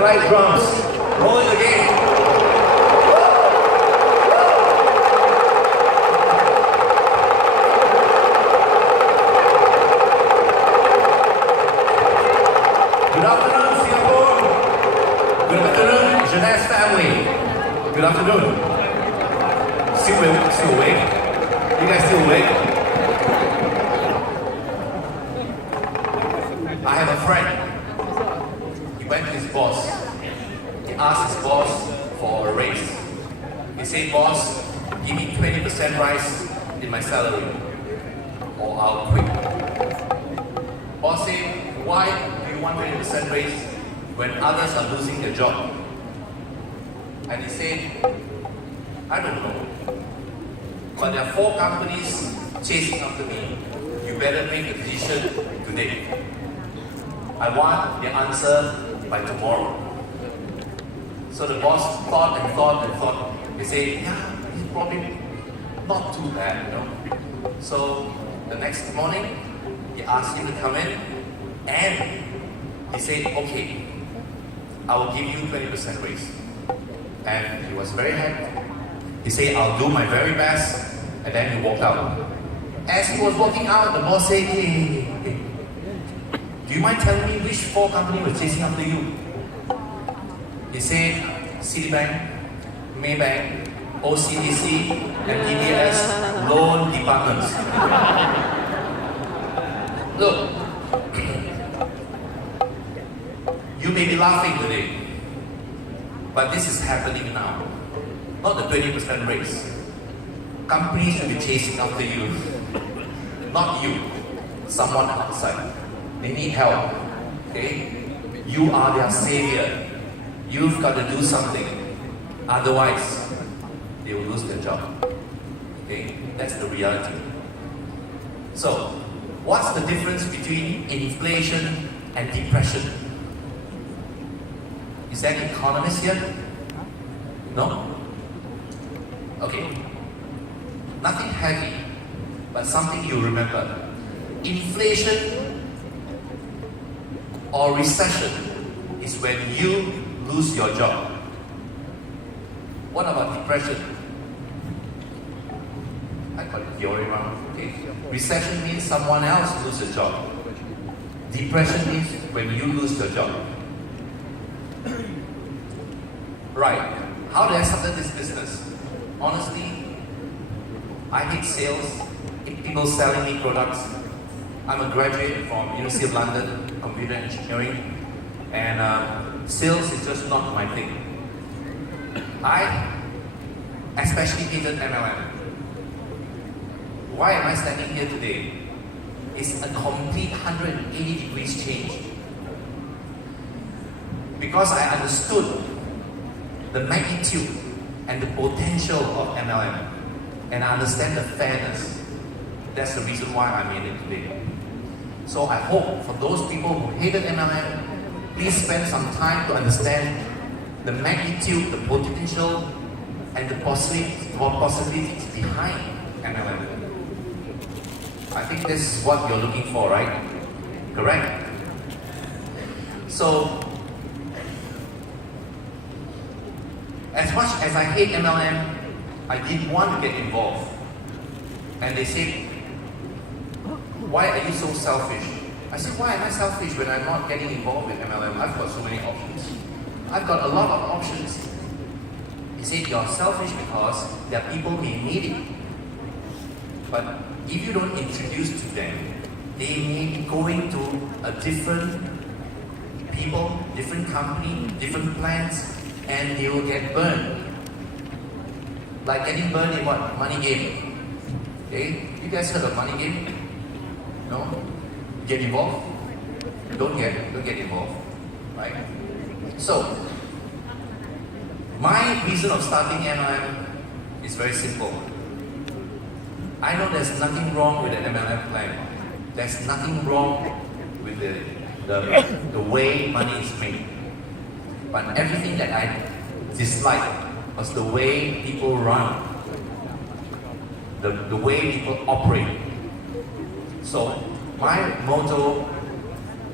like drums. Roll it again. Good afternoon, Singapore. Good afternoon, Jeunesse family. Good afternoon. Still awake? You guys still awake? I have a friend. He went to his boss. He asked his boss for a raise. He said, boss, give me 20% rise in my salary or I'll quit. Boss said, why do you want 20% raise when others are losing their job? And he said, I don't know. But there are 4 companies chasing after me. You better make a decision today. I want the answer by tomorrow. So the boss thought and thought and thought. He said, yeah, he's probably not too bad, you know. So the next morning, he asked him to come in and he said, okay, I will give you 20% raise. And he was very happy. He said, I'll do my very best. And then he walked out. As he was walking out, the boss said, hey, do you mind telling me which 4 companies were chasing after you? He said, Citibank, Maybank, OCBC, and DBS loan departments. Look, you may be laughing today, but this is happening now. Not the 20% raise. Companies will be chasing after you. Not you, someone outside. They need help. Okay? You are their savior. You've got to do something. Otherwise, they will lose their job. Okay? That's the reality. So, what's the difference between inflation and depression? Is there an economist here? No? Okay. Nothing heavy, but something you remember. Inflation or recession is when you lose your job. What about depression? I got it the other way around. Okay. Recession means someone else loses a job. Depression means when you lose your job. Right. How did I start this business? Honestly, I hate sales, hate people selling me products. I'm a graduate from University of London, computer engineering, and sales is just not my thing. I especially hated MLM. Why am I standing here today? It's a complete 180 degrees change. Because I understood the magnitude and the potential of MLM. And I understand the fairness. That's the reason why I'm in it today. So I hope for those people who hated MLM, please spend some time to understand the magnitude, the potential, and the possibilities behind MLM. I think this is what you're looking for, right? Correct? So, as much as I hate MLM, I didn't want to get involved. And they said, why are you so selfish? I said, why am I selfish when I'm not getting involved with MLM? I've got so many options. I've got a lot of options. He said, you're selfish because there are people who need it. But if you don't introduce to them, they may be going to a different people, different company, different plans, and they will get burned. Like getting burned in what? Money game. Okay? You guys heard of money game? No? Get involved? Don't get involved. Right? So, my reason of starting MLM is very simple. I know there's nothing wrong with an MLM plan. There's nothing wrong with the way money is made. But everything that I dislike was the way people run, the way people operate. So my motto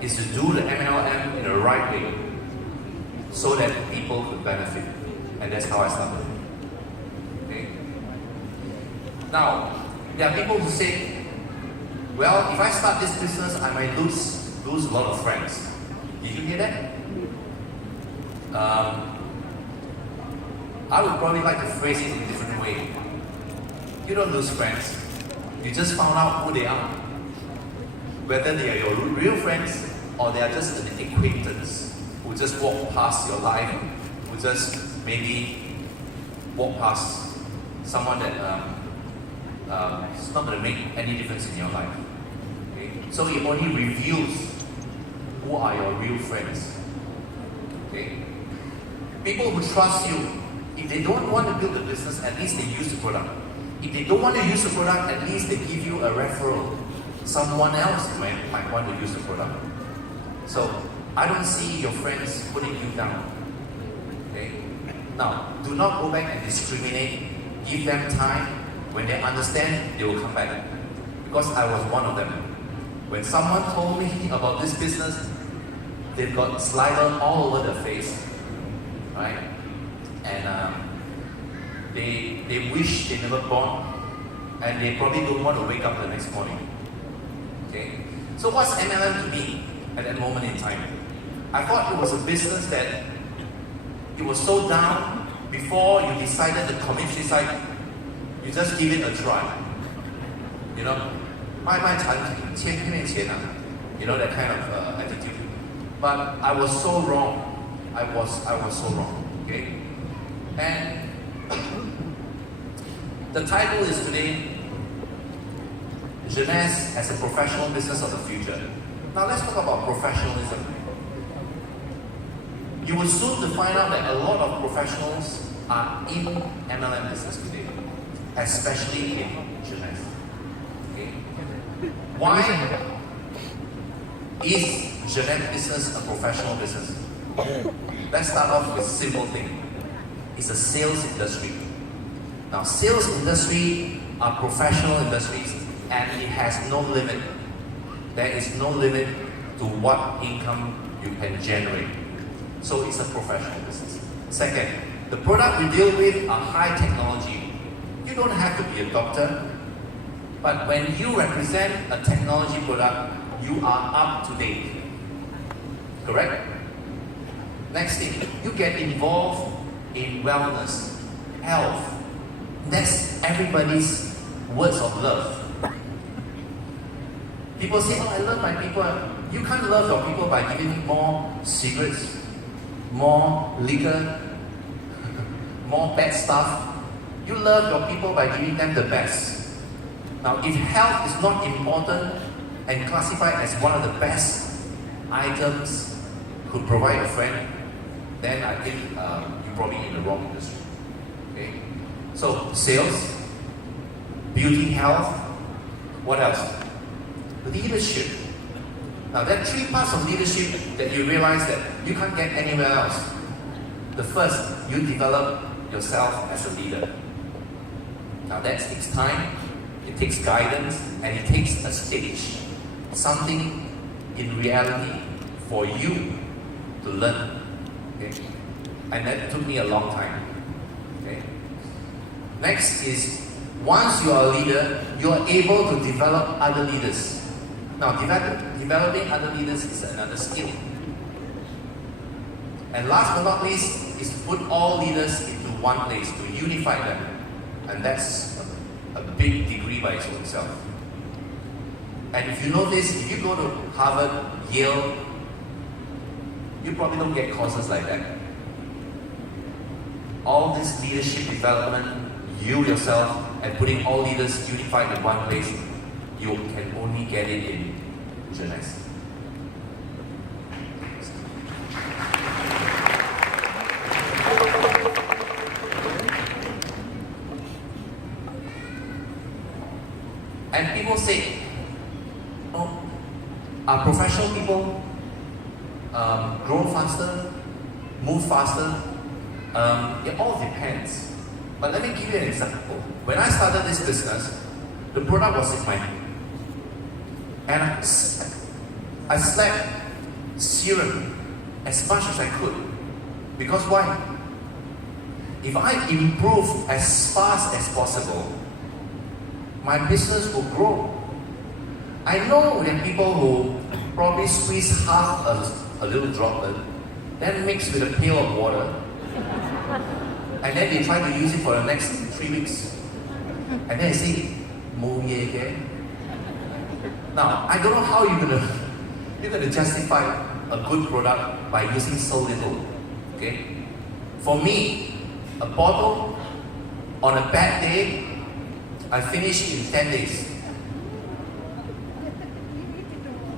is to do the MLM in the right way. so that people could benefit. And that's how I started. Okay? Now, there are people who say, well, if I start this business, I might lose a lot of friends. Did you hear that? I would probably like to phrase it in a different way. You don't lose friends. You just found out who they are. Whether they are your real friends or they are just an acquaintance who just walk past your life, who just maybe walk past someone that it's not going to make any difference in your life. Okay? So it only reveals who are your real friends. Okay? People who trust you, if they don't want to build a business, at least they use the product. If they don't want to use the product, at least they give you a referral. Someone else might want to use the product. So I don't see your friends putting you down. Okay? Now, do not go back and discriminate. Give them time. When they understand, they will come back. Because I was one of them. When someone told me about this business, they've got saliva all over their face, right? And they wish they never born, and they probably don't want to wake up the next morning. Okay? So what's MLM to me at that moment in time? I thought it was a business that it was so down before you decided to commit suicide, you just give it a try. You know, 卖产品千片钱啊, you know, that kind of attitude. But I was so wrong. I was so wrong. Okay? And the title is today, Jeunesse as a professional business of the future. Now let's talk about professionalism. You will soon to find out that a lot of professionals are in MLM business today, especially in Jeunesse. Okay? Why is Jeunesse business a professional business? Let's start off with a simple thing. It's a sales industry. Now, sales industry are professional industries, and it has no limit. There is no limit to what income you can generate. So it's a professional business. Second, the product we deal with are high technology. You don't have to be a doctor, but when you represent a technology product, you are up to date. Correct? Next thing, you get involved in wellness, health. That's everybody's words of love. People say, oh, I love my people. You can't love your people by giving more cigarettes, more liquor, more bad stuff. You love your people by giving them the best. Now, if health is not important and classified as one of the best items could provide a friend, then I think you're probably in the wrong industry. Okay? So, sales, beauty, health, what else? Leadership. Now, there are three parts of leadership that you realize that you can't get anywhere else. The first, you develop yourself as a leader. Now, that takes time, it takes guidance, and it takes a stage. Something in reality for you to learn. Okay? And that took me a long time. Okay? Next is, once you are a leader, you are able to develop other leaders. Now, developing other leaders is another skill. And last but not least is to put all leaders into one place, to unify them. And that's a big degree by its own self. And if you notice, if you go to Harvard, Yale, you probably don't get courses like that. All this leadership development, you yourself, and putting all leaders unified in one place, you can only get it in Jeunesse. And people say, oh, are professional people grow faster, move faster? It all depends. But let me give you an example. When I started this business, the product was in my hand. And I slept serum as much as I could. Because why? If I improve as fast as possible, my business will grow. I know there are people who probably squeeze half a little droplet, then mix with a pail of water, and then they try to use it for the next 3 weeks. And then I say, "Mo ye ke?" Now, I don't know how you're gonna justify a good product by using so little. Okay? For me, a bottle on a bad day, I finish it in 10 days.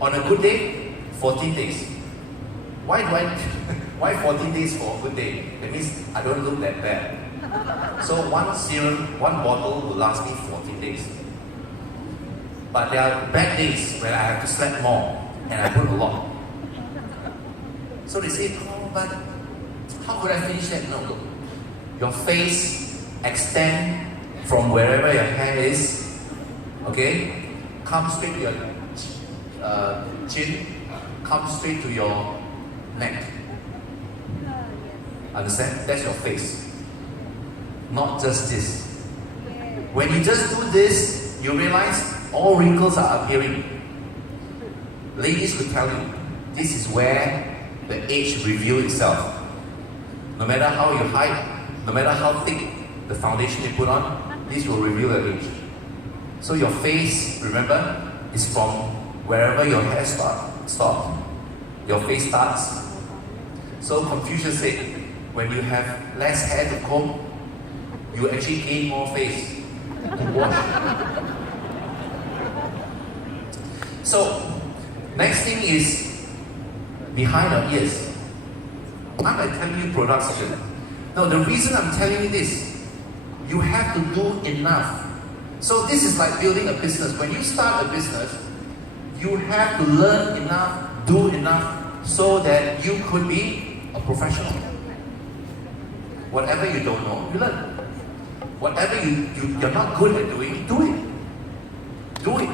On a good day, 14 days. Why 14 days for a good day? That means I don't look that bad. So one serum, one bottle will last me 14 days. But there are bad days when I have to sleep more and I put a lot. So they say, "Oh, but how could I finish that?" No, look. Your face extend from wherever your hand is, okay? Come straight to your chin, come straight to your neck. Understand? That's your face. Not just this. When you just do this, you realize all wrinkles are appearing. Ladies could tell you, this is where the age reveals itself. No matter how you hide, no matter how thick the foundation you put on, this will reveal your age. So your face, remember, is from wherever your hair stops. Your face starts. So Confucius said, when you have less hair to comb, you actually gain more face to wash. So, next thing is behind our ears. I'm not telling you production. No, the reason I'm telling you this, you have to do enough. So this is like building a business. When you start a business, you have to learn enough, do enough, so that you could be a professional. Whatever you don't know, you learn. Whatever you're not good at doing, do it. Do it.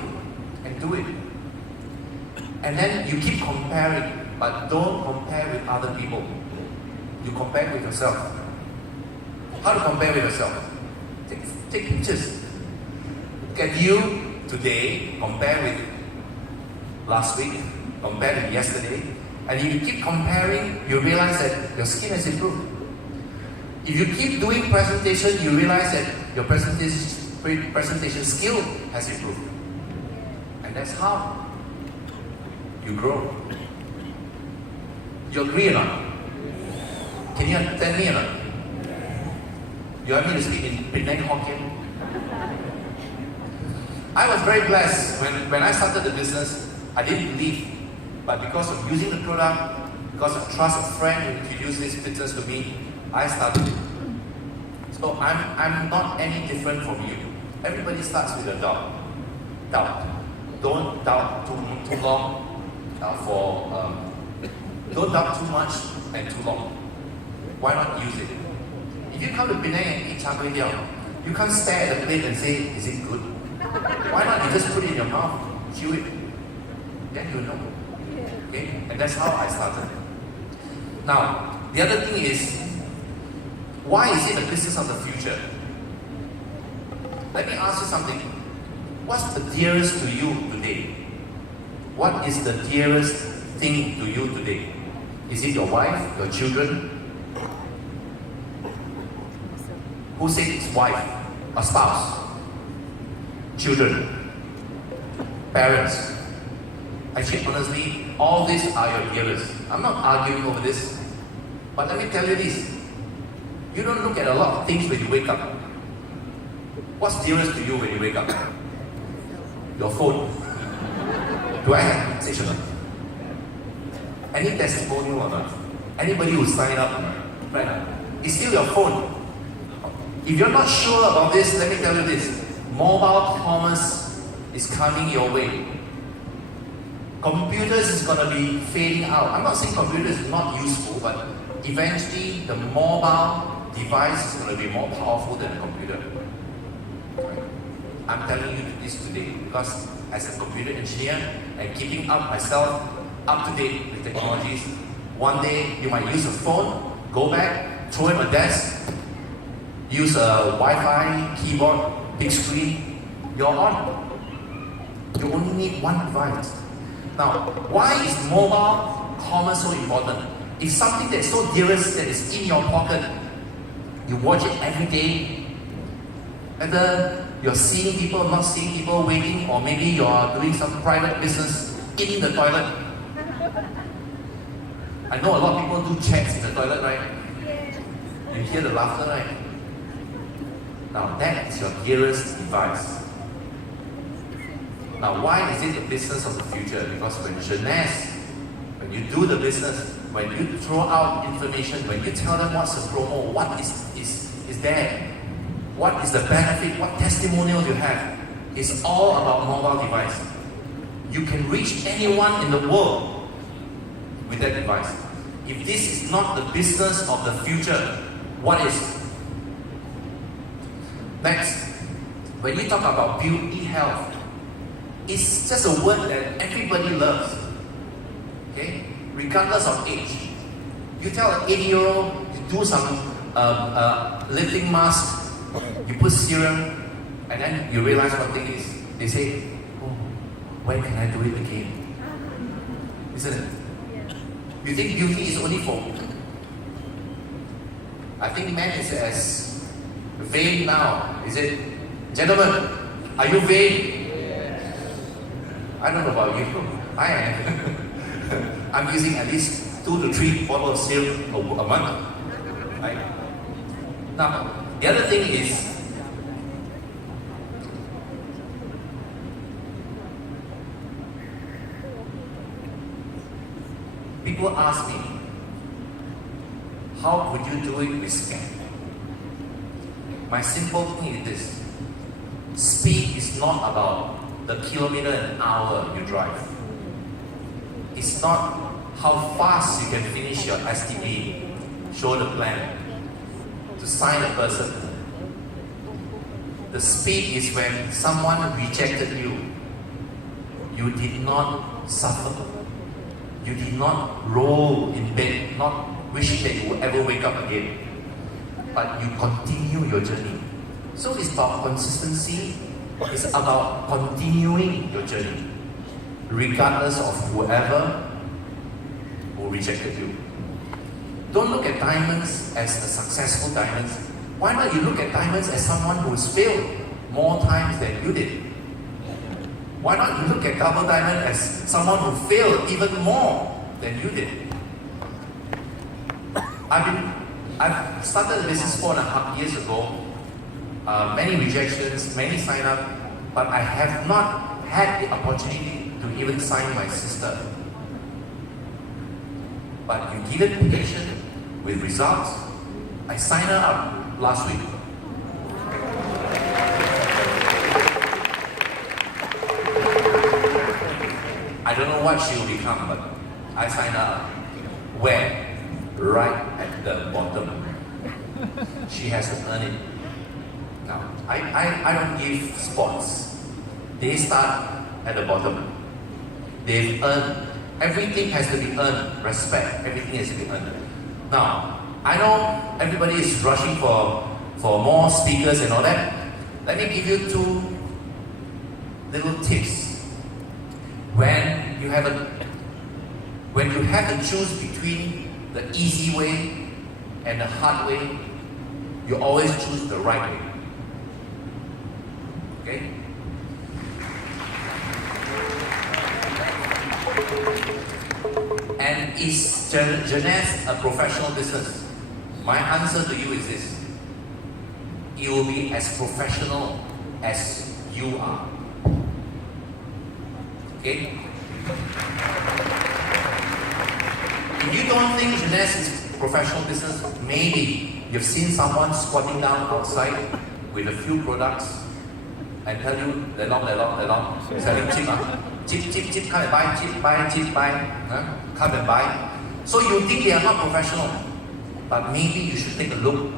And do it. And then you keep comparing, but don't compare with other people. You compare with yourself. How to compare with yourself? Take pictures. Look at you today, compare with last week, compare with yesterday, and if you keep comparing, you realize that your skin has improved. If you keep doing presentation, you realize that your presentation skill has improved. And that's how you grow. You agree or not? Can you tell me or not? You want me to speak in Penang Hokkien? I was very blessed when I started the business. I didn't believe, but because of using the product, because of trust of friend who introduced this business to me, I started it. So I'm not any different from you. Everybody starts with a doubt. Doubt. Don't doubt too long. Don't doubt too much and too long. Why not use it? If you come to Penang and eat char kway teow, you can't stare at the plate and say, "Is it good?" Why not you just put it in your mouth, chew it, then you know. Okay? And that's how I started. Now, the other thing is, why is it the business of the future? Let me ask you something. What's the dearest to you today? What is the dearest thing to you today? Is it your wife, your children? Who said it's wife? A spouse? Children? Parents? Actually, honestly, all these are your dearest. I'm not arguing over this, but let me tell you this. You don't look at a lot of things when you wake up. What's dearest to you when you wake up? Your phone. Do I have conversation? Any testimonial or not? Anybody who signed up right now? It's still your phone. If you're not sure about this, let me tell you this. Mobile commerce is coming your way. Computers is going to be fading out. I'm not saying computers is not useful, but eventually the mobile device is going to be more powerful than a computer. I'm telling you this today because as a computer engineer and keeping up myself up to date with technologies, one day you might use a phone, Go back, throw him a desk, use a Wi-Fi, keyboard, big screen, you're on. You only need one device. Now, why is mobile commerce so important? It's something that's so dearest that is in your pocket. You watch it every day. Whether you're seeing people, not seeing people, waiting, or maybe you're doing some private business in the toilet. I know a lot of people do checks in the toilet, right? You hear the laughter, right? Now that is your dearest device. Now why is it the business of the future? Because when Jeunesse, when you do the business, when you throw out information, when you tell them what's the promo, what is there, what is the benefit, what testimonials you have, it's all about mobile device. You can reach anyone in the world with that device. If this is not the business of the future, what is? Next, when you talk about beauty health, it's just a word that everybody loves. Okay? Regardless of age. You tell an 80-year-old, you do some lifting mask, you put serum, and then you realize one thing is, they say, oh, when can I do it again? Isn't it? You think beauty is only for... I think man is as vain now, is it? Gentlemen, are you vain? Yes. I don't know about you. I am. I'm using at least 2 to 3 bottles of serum a month. Right? Now, the other thing is, people ask me, how could you do it with scam? My simple thing is this: speed is not about the kilometer an hour you drive. It's not how fast you can finish your STP, show the plan, to sign a person. The speed is when someone rejected you. You did not suffer. You did not roll in bed, not wish that you would ever wake up again. But you continue your journey. So it's about consistency. It's about continuing your journey, regardless of whoever who rejected you. Don't look at diamonds as a successful diamonds. Why not you look at diamonds as someone who's failed more times than you did? Why not you look at double diamond as someone who failed even more than you did? I've started the business 4.5 years ago. Many rejections, many sign up, but I have not had the opportunity to even sign my sister. But you give it patience with results. I signed her up last week. I don't know what she will become, but I signed her up. Where? Right at the bottom. She has to earn it. Now, I don't give spots. They start at the bottom. They've earned. Everything has to be earned. Respect. Everything has to be earned. Now, I know everybody is rushing for more speakers and all that. Let me give you 2 little tips. When you have to choose between the easy way and the hard way, you always choose the right way. Okay? And is Jeunesse a professional business? My answer to you is this: it will be as professional as you are. Okay? If you don't think Jeunesse is professional business, maybe you've seen someone squatting down outside with a few products and tell you, selling cheap, come and buy, cheap buy, come and buy. So you think they are not professional, but maybe you should take a look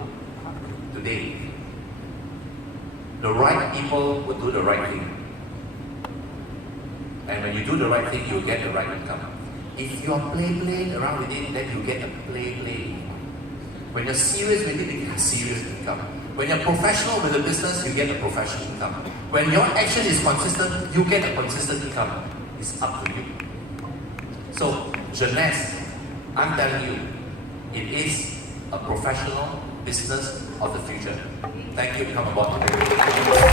today. The right people will do the right thing. And when you do the right thing, you'll get the right income. If you are playing around with it, then you get a play. When you're serious with it, you get a serious income. When you're professional with the business, you get a professional income. When your action is consistent, you get a consistent income. It's up to you. So, Jeunesse, I'm telling you, it is a professional business of the future. Thank you. Come aboard.